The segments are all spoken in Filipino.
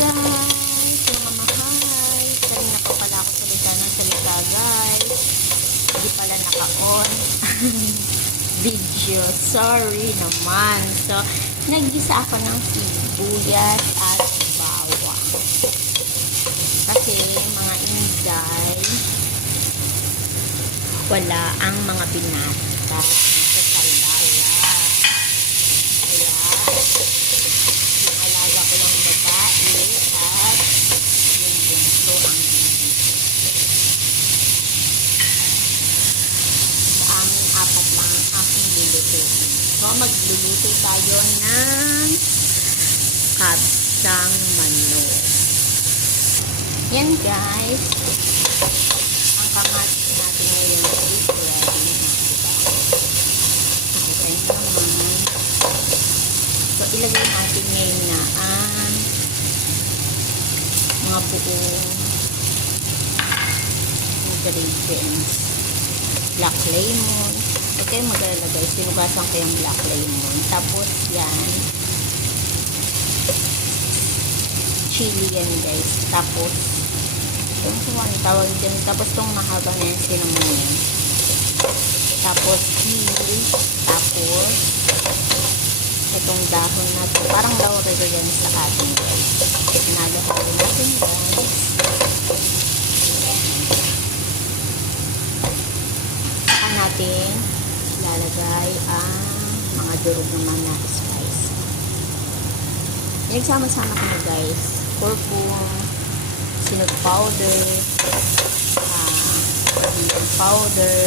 guys, mga mahal. Kanina pa pala ako salita ng salita guys. Hindi pala naka-on video. Sorry naman. So, naggisa ako ng sibuyas at bawang. Kasi mga inday, wala ang mga binata dito sa lala. Kaya, yung alaga ko lang babae at yung bunso ang hindi. Sa amin, apat lang ang aking lulutuin. So, magluluto tayo ng kabsang manok. Yan guys. Ang kamas natin ngayon is ready na. Diba? Okay naman. So, ilagay natin ngayon na ang mga buong ingredients. Black lemon. Huwag kayong maglalagay. Sinugasan ko yung black lemon. Tapos yan. Chili yan guys. Tapos yung ano tawag dyan. Tapos itong mahaba na yung cinnamon yan. Tapos chili. Tapos itong dahon na ito. Parang laurel yan sa ating guys. Nalahalo natin guys. Saka natin lalagay ang mga durog naman na spice. Pinagsama-sama ko na guys. Purple, sinug powder, cardamom powder,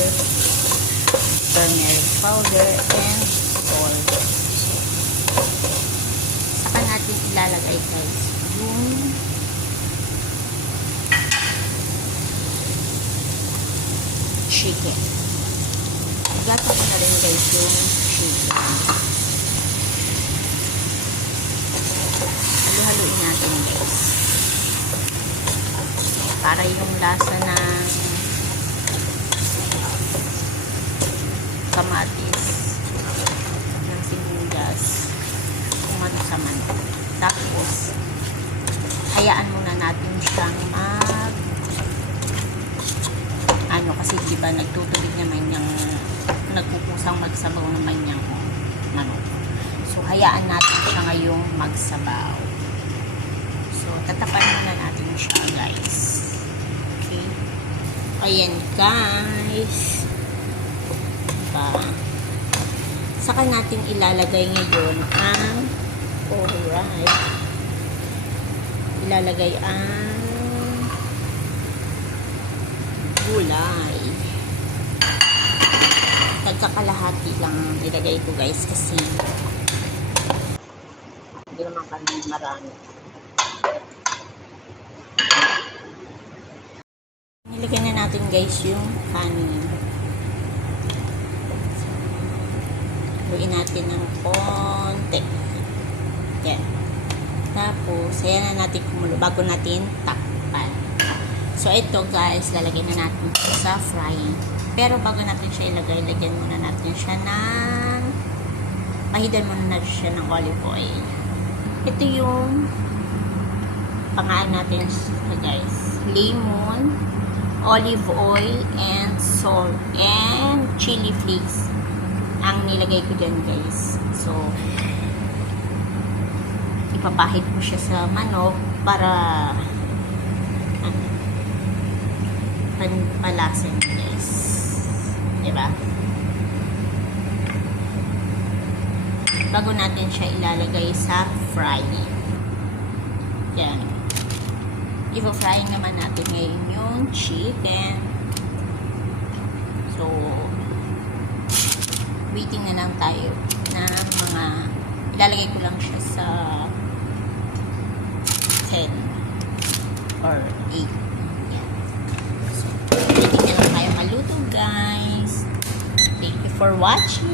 turmeric powder, and salt. Saka natin ilalagay guys yung chicken. Nagata ko na rin guys yung chicken. Haluin natin guys. Para yung lasa ng kamatis, ng sibuyas, kung ano sa manok. Tapos, hayaan muna natin siyang kasi diba nagtutubig naman yung nagpupusang magsabaw naman yung manok. So, hayaan natin siya ngayong magsabaw. So, tatapan muna natin siya, guys. Okay. Ayan, guys. Diba? Saka natin ilalagay ngayon ang alright. Ilalagay ang gulay. Nagkakalahati lang nilagay ko, guys, kasi hindi naman kami marami. Nilagay na natin guys yung kanin. Haluin natin ng konti. Yan. Tapos, ayan na natin kumulo bago natin takpan. So, ito guys, lalagyan na natin sa frying. Pero bago natin siya ilagay, lagyan muna natin siya ng mahidan muna natin siya ng olive oil. Ito yung pangaan natin guys. Lemon, olive oil, and salt, and chili flakes ang nilagay ko dyan guys. So, ipapahid ko siya sa manok para panpalasan guys. Diba? Bago natin siya ilalagay sa frying. Yan. I-fry naman natin ngayon yung chicken. So, waiting na lang tayo na mga ilalagay ko lang siya sa 10 or 8. Yan. So, waiting na lang tayo maluto guys. Thank you for watching.